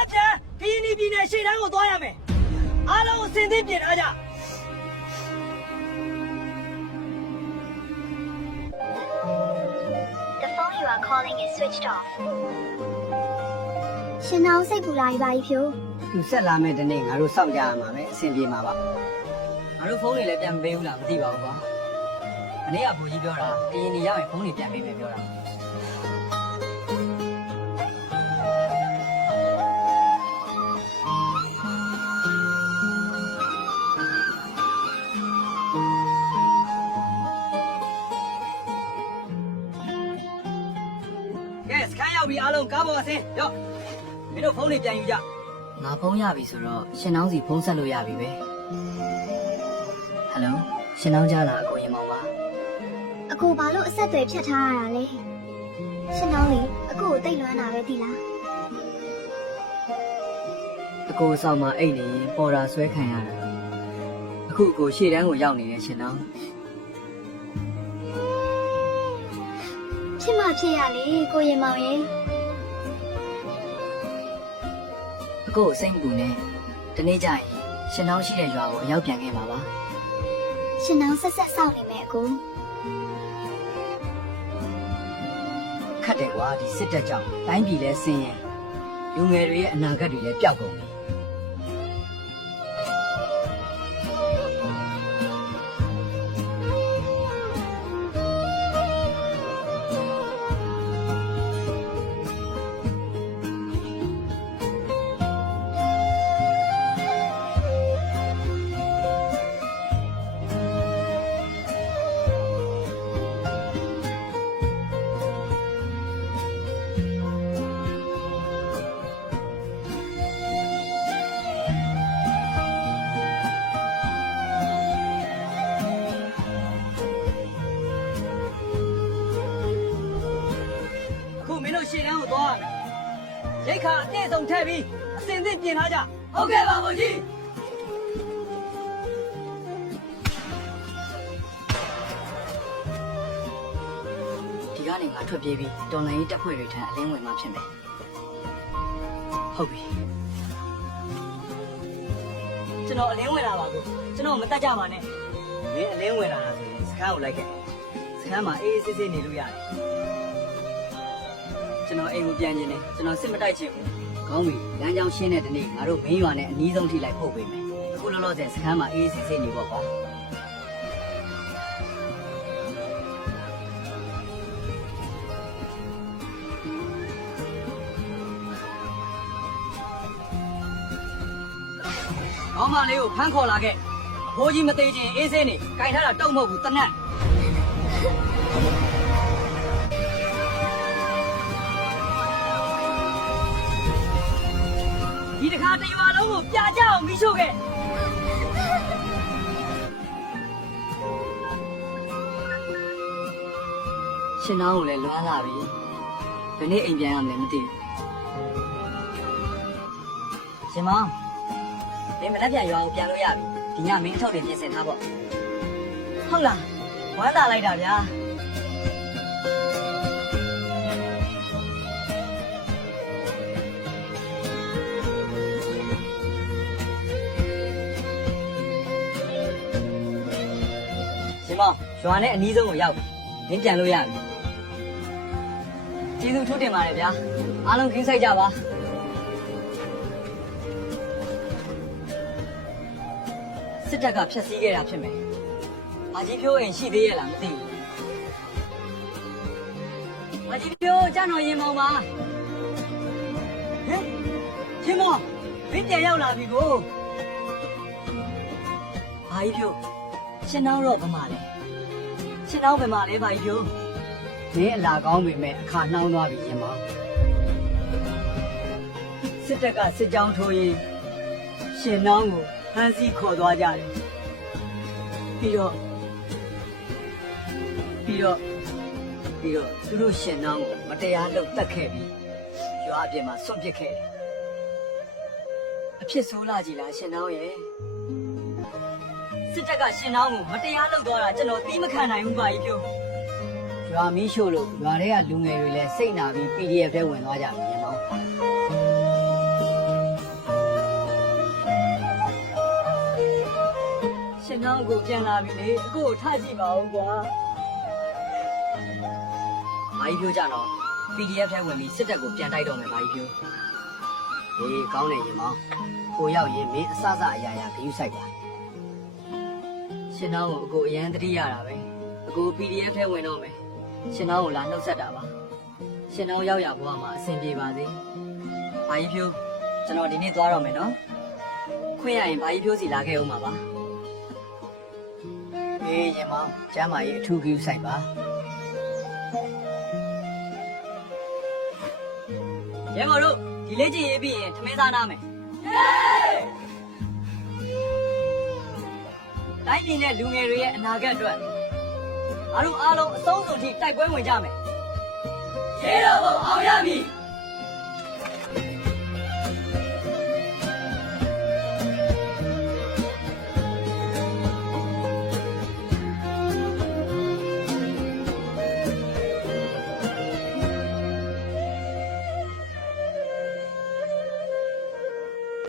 လက်ပြန်ခရင်ဒီပြည်နယ်ရှေ့တန်းကိုသွားရမယ်အားလုံးအစင်သင့်ပြင်ထားကြ The phone you are calling is switched off. ရှင်နောင်စိတ်ပူလာပြီပါဖြိုး သူဆက်လာမဲ့တနေ့ငါတို့စောင့်ကြရမှာပဲအဆင်ပြေမှာပါငါတို့ဖုန်းတွေလည်းပြန်မပေးဘူးလားမသိပါဘူးကွာမနေ့ကဘူကြီးပြောတာခရင်ဒီရောက်ရင်ဖုန်းတွေပြန်ပေးမယ်ပြောတာ ကဲစခန်းရောက်ပြီအားလုံးကားပေါ်အဆင်းရော့မင်းတို့ဖုန်းတွေပြန်ယူကြငါဖုန်းရပြီဆိုတော့ရှင်နောင်းစီဖုန်းဆက်လို့ရပြီပဲဟယ်လိုရှင်နောင်းကြားလားအကိုရင်မောင်ပါ အကိုဘာလို့အဆက်အသွယ်ဖြတ်ထားရတာလဲရှင်နောင်လေးအကိုကိုတိတ်လွမ်းတာပဲဒီလား အကိုဆောင်မှာအိတ်နေရင်ပေါ်တာဆွဲခံရတာအခုအကိုရှေ့တန်းကိုရောက်နေတယ်ရှင်နောင်း ဖြစ်မှဖြစ်ရလေကိုရင်မောင်ရေ အကိုကိုစိတ်မပူနဲ့ဒီနေ့ကျရင်ရှင်နောင်းရှိတဲ့ရွာကိုအရောက်ပြန်ခဲ့ပါပါ ရှင်နောင်ဆက်ဆက်စောင့်နေမယ်အကို ခတ်တယ်ကွာဒီစစ်တပ်ကြောင့်တိုင်းပြည်လဲဆင်းရဲလူငယ်တွေရဲ့အနာဂတ်တွေလည်းပျောက်ကုန်ပြီ အခုမင်းတို့ရှေ့တန်းကိုသွားရမယ်ရိတ်ခါအပြည့်စုံထည့်ပြီးအစင်သင့်ပြင်ထားကြဟုတ်ကဲ့ပါဘုကြီးဒီကနေငါထွက်ပြေးပြီးတော်လိုင်းရေးတပ်ဖွဲ့တွေထံအလင်းဝင်မှဖြစ်မယ်ဟုတ်ပြီကျွန်တော်အလင်းဝင်လာပါကိုကျွန်တော်မတတ်ကြပါနဲ့မင်းအလင်းဝင်လာတာဆိုရင်စခန်းကိုလိုက်ခဲ့စခန်းမှာအေးအေးဆေးဆေးနေလို့ရတယ်ကျွန်တော်အိမ်ကိုပြန်ကျင်တယ်ကျွန်တော်စစ်မတိုက်ချင်ဘူးကောင်းပြီလမ်းကြောင်းရှင်းတဲ့တနေ့ငါတို့မင်းရွာနဲ့အနီးဆုံးထိလိုက်ပို့ပေးမယ်အခုလောလောဆယ်စခန်းမှာအေးအေးဆေးဆေးနေပေါ့ကွာကောင်းမလေးကိုဖမ်းခေါ်လာခဲ့အဖိုးကြီးမသေးခြင်းအေးဆေးနေခြင်ထားတာတုံ့မဟုတ်ဘူးတနတ်ဒီတခါတရွာလုံးကိုပြကြအောင်မိရှို့ခဲ့ရှင်နောင်းကိုလည်းလွမ်းလာပြီဘယ်နေ့အိမ်ပြန်ရမလဲမသိဘူးရှင်မောင်မင်းမလက်ပြန်ရွာကိုပြန်လို့ရပြီဒီညမင်းအထောက်တွေပြင်ဆင်ထားပေါ့ဟုတ်လားဝမ်းသာလိုက်တာဗျာရှင်မောင်ရွာနဲ့အနီးဆုံးကိုရောက်ပြီမင်းပြန်လို့ရပြီကျေးဇူးထူးတင်ပါတယ်ဗျာအားလုံးခင်းဆိုင်ကြပါစစ်တပ်ကဖျက်ဆီးခဲ့တာဖြစ်မယ်။မာကြီးဖြိုးအိမ်ရှိသေးရဲ့လားမသိဘူး။မာကြီးဖြိုးကျနော်ရင်မောင်ပါ။ဟင်ရှင်မောင်မင်းပြန်ရောက်လာပြီကို။မာကြီးဖြိုးရှင်နောင်းတော့ဗမာလဲ။ရှင်နောင်းဗမာလဲမာကြီးဖြိုး။မင်းအလာကောင်းပြီမဲ့အခါနှောင်းသွားပြီရင်မောင်။စစ်တပ်ကစစ်ကြောင်းထိုးရင်ရှင်နောင်းကိုဟန်စီခေါ်သွားကြတယ်ပြီးတော့သူတို့ရှင်နောင်းကိုမတရားလုပ်တတ်ခဲ့ပြီးရွာအပြင်မှာဆွန့်ပစ်ခဲ့တယ်အဖြစ်ဆိုးလာကြည်လားရှင်နောင်းရဲ့စစ်တပ်ကရှင်နောင်းကိုမတရားလုပ်သွားတာကျွန်တော်သိမခံနိုင်ဘူးပါကြီးပြောရွာမီးရှို့လို့ရွာထဲကလူငယ်တွေလည်းစိတ်နာပြီး PDF ထဲဝင်သွားကြပြီရှင်မောင် ရှင်နောင်းကိုပြန်လာပြီလေအကိုကိုထားကြည့်ပါဦးကွာဘာကြီးပြောကြတော့ PDF ထဲဝင်ပြီးစစ်တပ်ကိုပြန်တိုက်တော့မယ်ဘာကြီးပြောဟေးကောင်းနေရင်မောင်ကိုရောက်ရင်မင်းအစစအရာရာဂရုစိုက်ပါရှင်နောင်းကိုအကိုအရန်တတိရတာပဲအကို PDF ထဲဝင်တော့မယ်ရှင်နောင်းကိုလာနှုတ်ဆက်တာပါရှင်နောင်းရောက်ရဘဝမှာအဆင်ပြေပါစေဘာကြီးပြောကျွန်တော်ဒီနေ့သွားတော့မယ်နော်ခွင့်ရရင်ဘာကြီးပြောစီလာခဲ့အောင်ပါပါအေးရင်မောင်ကျမ်းမာရေးအထူးဂရုစိုက်ပါရဲမော်တို့ဒီလေးကြည့်ရေးပြီးရင်ထမင်းစားနာမယ်တိုင်းပြည်နဲ့လူငယ်တွေရဲ့အနာဂတ်အတွက်အားလုံးအဆုံးစွန်ထိတိုက်ပွဲဝင်ကြမယ်ရဲတော်ဘုံအောင်ရမည်